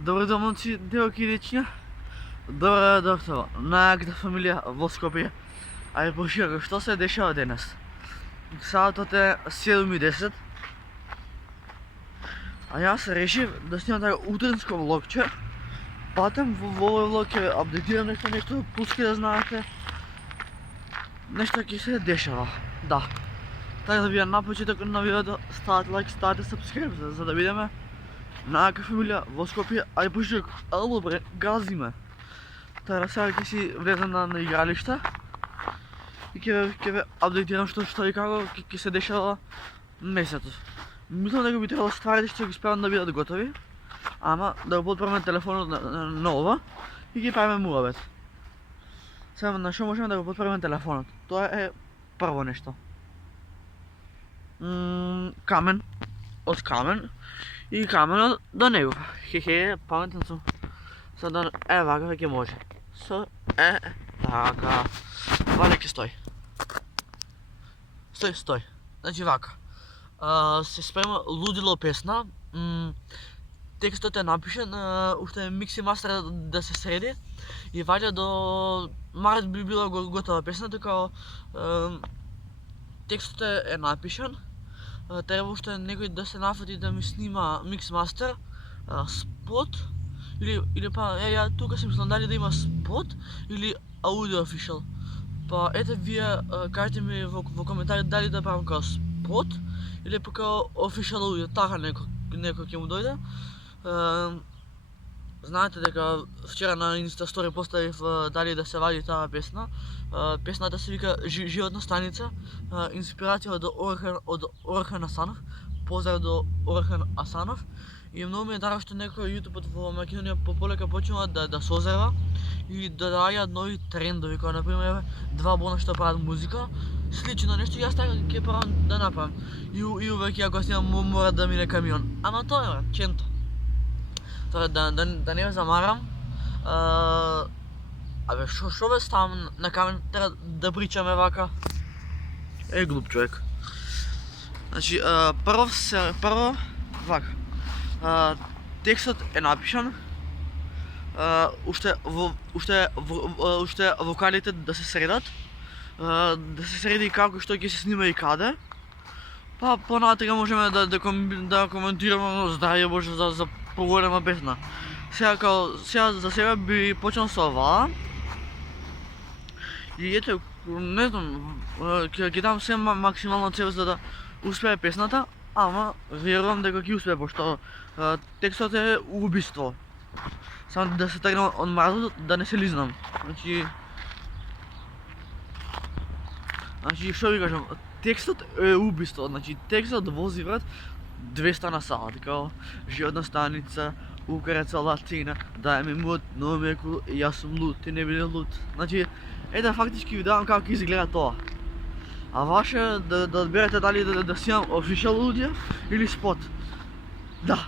Добре домовци, девойки и дечиња. Добре дојдовте на Агда фамилија во Скопје. Ајде поширо, што се дешава денес? Саатот е 7:10. А јас решив да снимам така утринско влогче. Патем во овој влог ќе апдейтирам нешто пуски да знаете. Нешто ќе се дешава, да. Така да ви на почеток на видеото ставате лайк, ставате сабскриб, за да видиме на Ака фамилија во Скопје, ајде поширо, ало бре, гази ме. Така сега ќе си влезам на игралиште и ќе ве апдейтирам што и како ќе се дешава месецот. Мислам дека би требало стварите што ги спевам да бидат готови, ама да го подправиме телефонот на ова и ги правиме муабет. Сега на што можеме да го подправиме телефонот? Тоа е прво нешто. Камен, од камен и каменот до него. Хе, паметен сум. Sada вака веќе може. Така. Валя ќе стои. Стои. Значи вака. Се спрема Лудило песна. Текстот е напишен, уште микс и мастер да се среди и ваѓа до март би била готова песна, дека текстот е напишан. Треба уште некој да се нафати да ми снима микс мастер, спот. Или па, ја тука си мислам дали да има спот или аудио офишал. Па ете вие кажете ми во коментари дали да правам као спот или па као офишал аудио, така некој ќе му дојде. Знаете дека вчера на Инста стори поставив дали да се вади таа песна. Песната се вика Животна станица, инспирација од Орхан Асанов. Поздрав до Орхан Асанов. И многу ми е драго што некој јутубот во Македонија полека почнува да созрева и да доаѓаат нови трендови, како например два бона што прават музика. Слично нешто јас така ќе правам да направам. И увеќе ако снимам мора да мине камион. Ама тоа е ченто. Тоа да не ве замарам. Абе шо ве ставам на камен, треба да причаме вака. Глуп човек. Значи прво вака. Текстот е напишан, уште вокалите да се средат, да се среди како што ќе се снима и каде. Па понатаму можеме да коментираме здравје Боже за поголема песна. Сега за сега би почнал со оваа. И ете, не знам, ќе дам се максимално цел за да успее песната. Ама верувам дека ќе успее, пошто текстот е убиство. Само да се тргнам од мразот, да не се лизнам. Значи што ви кажам, текстот е убиство. Значи текстот вози врат 200 на сат, као животна станица, укареца латина, дај ми мут, но меку, јас сум лут, ти не биде лут. Значи, ете фактички ви давам како ќе изгледа тоа. А ваше да одберете дали да снимам офишал аудио или спот. Да.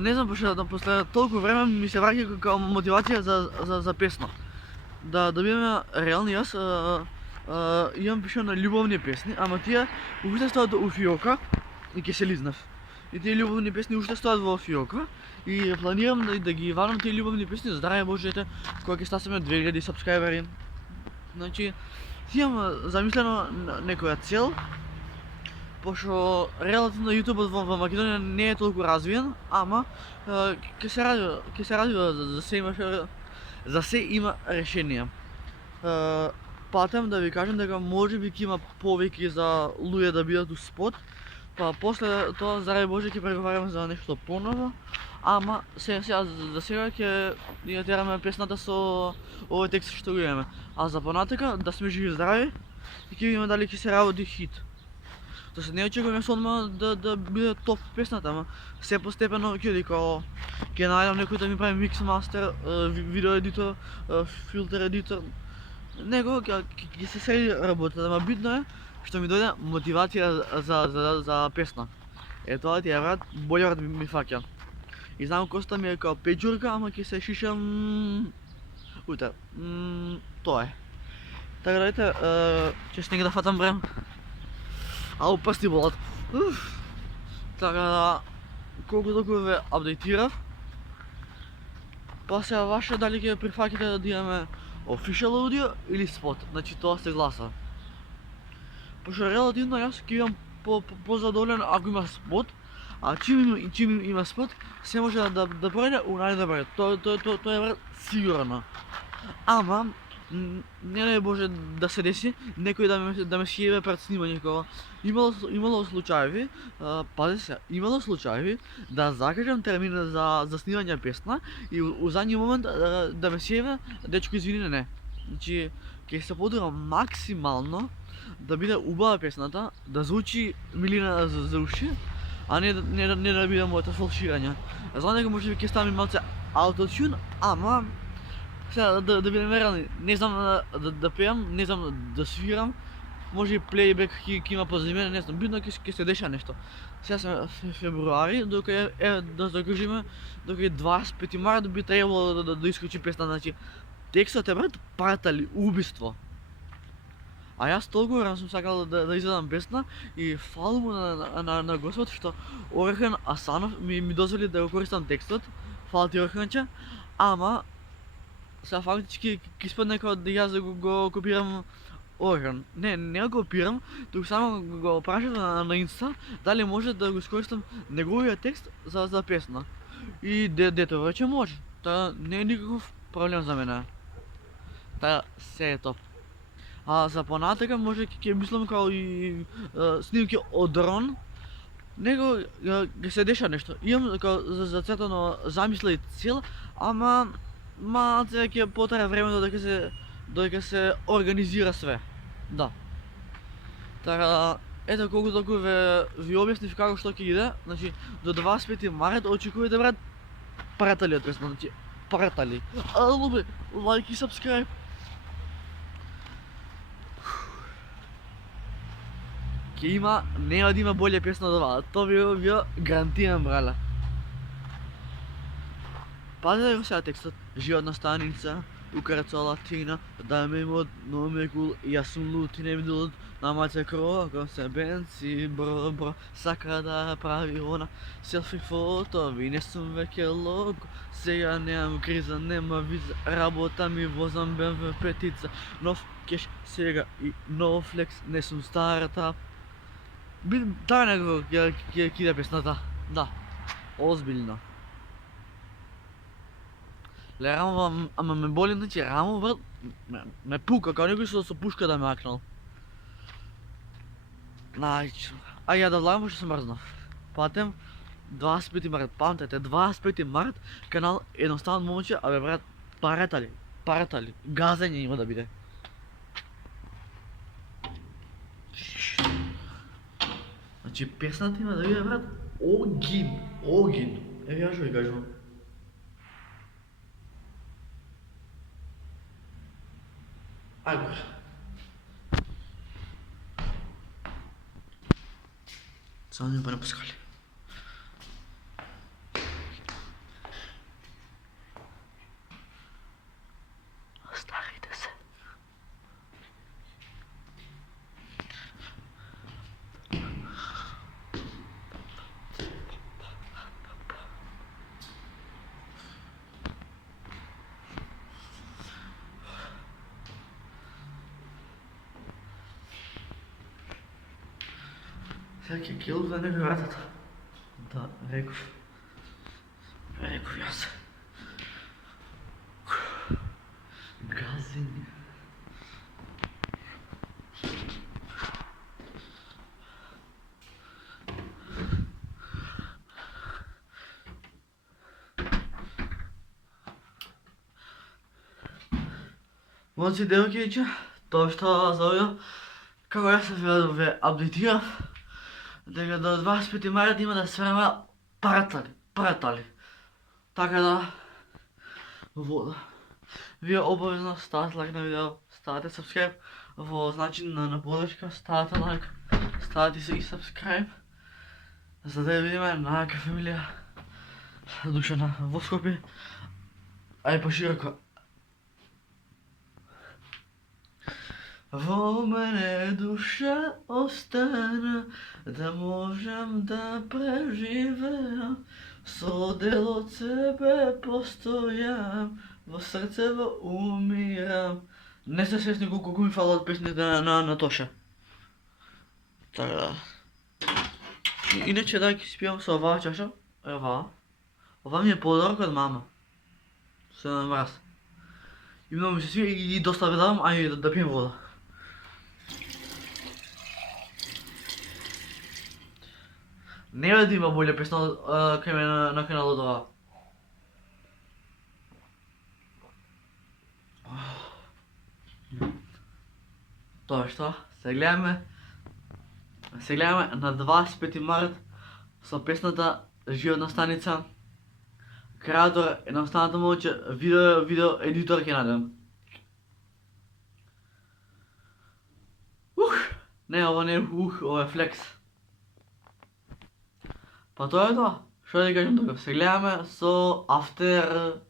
Не знам, пошто после толку време ми се враќа како мотивација за песна. Да бидеме реални, јас имам пишано љубовни песни, ама тие уште стоат у фиока и ќе се лизнав. И тие љубовни песни уште стоат во фиока и планирам да ги вадам тие љубовни песни, за драје Божете, кога ќе стасиме 2000 сабскрајбери. Значи, имам замислено некоја цел, пошто релативно јутубот во Македонија не е толку развиен, ама ќе се развива, за се има решение. Патем да ви кажам дека можеби ќе има повеќе за луѓе да бидат у спот, па после тоа заради Боже ќе преговараме за нешто поново, ама за сега ќе ја тераме песната со овој текст што го имаме. А за понатака да сме живи и здрави и ќе видиме дали ќе се работи хит. Тоа се не очекуваме одма да биде топ песната, ама се постепено ќе оди као ќе најдам некој да ми прави микс мастер, видео едитор, филтер едитор. Него ќе се среди работата, ама битно е што ми дојде мотивација за песна. Тоа ти е брат, бољарот ми фаќа. И знам коста ми е као пеџурка, ама ќе се шишам утре. Тоа е. Така да ете, ќе снега да фатам време. Ау, прсти болат. Така да, колку толку ве апдейтирав, Па сега ваше дали ќе прифаќате да имаме official audio или spot, значи тоа се гласа. Пошто релативно јас ќе имам позадоволен ако има спот, а чим има спот, се може да пројде у најдобре. Тоа е брат сигурно. Ама не дај Боже да се деси некој да ме сјебе пред снимање кога имало случаеви, пази се, имало случаеви да закажам термин за снимање песна и у задниот момент да ме сјебе, дечко извини, не. Значи ќе се подурам максимално да биде убава песната, да звучи милина за уши, а не да биде моето фалширање. Знам дека можеби ќе ставам малце аутотюн, ама сега да бидем верни, не знам да пеам, не знам да свирам, може и плейбек ќе има позади мене, не знам, бидно ќе се деша нешто. Сега сме февруари, дока е да закажиме, дока е 25 март би требало да искочи песна, значи текстот е брат пратали убиство. А јас толку рано сум сакал да изедам песна и фала му на Господ што Орхан Асанов ми дозволи да го користам текстот. Фала ти Орханче, ама сега фактички ќе испадне како да јас го копирам Орхан. Не го копирам, туку само го прашав на Инста дали може да го искористам неговиот текст за песна. И дето веќе може. Тоа не е никаков проблем за мене. Тоа се е топ. А за понатака може ќе мислам како и снимки од дрон, него ќе се деша нешто. Имам како зацетано замисла и цел, ама малце ќе потраја време додека се организира све. Да. Така, ето колку толку ви објаснив како што ќе иде, значи до 25 март очекувате брат пратали од песна, значи пратали. Лубе, лайк и subscribe. Ќе има, нема да има болја песна од оваа, тоа ви гарантирам брале. Пазете го сега текстот, животна станица, украца латина, дај ме имот, но ме кул, јас сум лут и не ми долут, на мајце кроко се бенци, бро, сака да прави она, селфи фото, ви не сум веќе локо, сега немам криза, нема виза, работа ми возам BMW петица, нов кеш сега и нов флекс, не сум стартап. Таа некако ќе иде песната, да, озбилно. Ле рамо, ама ме боли, значи рамо брат, ме пука, као некој со пушка да ме акнал. Најчо, а ја да влагам што се мрзнав. Патем 25 март, памтете, 25 март, канал Едноставен момче, абе брат, паратали, газење има да биде. Значи песната има да биде брат огин. Еве ја што ви кажувам. Ајде. Само ми па не пускали. Старите се. Сега ќе кил да не вратата. Да, реков јас. Газени. Моци девојки, тоа што за како јас ве апдейтирав, дека до 25 март има да свема пратали. Така да, вода. Вие обавезно ставате лайк на видео, ставате subscribe во начин на подршка, ставате лайк, ставате се и subscribe, за да видиме најака фамилија душана во Скопје, а и пошироко. Во мене душа остане, да можем да преживеем, содило тебе постоям, в сърцево умирам. Не се сещам колко ми фала от песните на Тоша. Така да. Иначе да ги спивам с ова чаша. Ева. Ова ми е подарък от мама. Се на мраз. И много ми се свие и доста гледам, а и да пием вода. Няма да има болja песна кај мене на каналот ова. Тоа што? Се гледаме на 25 март со песната Животна станица. Креатор е на останата момче, видео едитор ќе најдем. Не, ова не е ова е флекс. Па тоа е тоа. Што да кажем тука? Се гледаме со After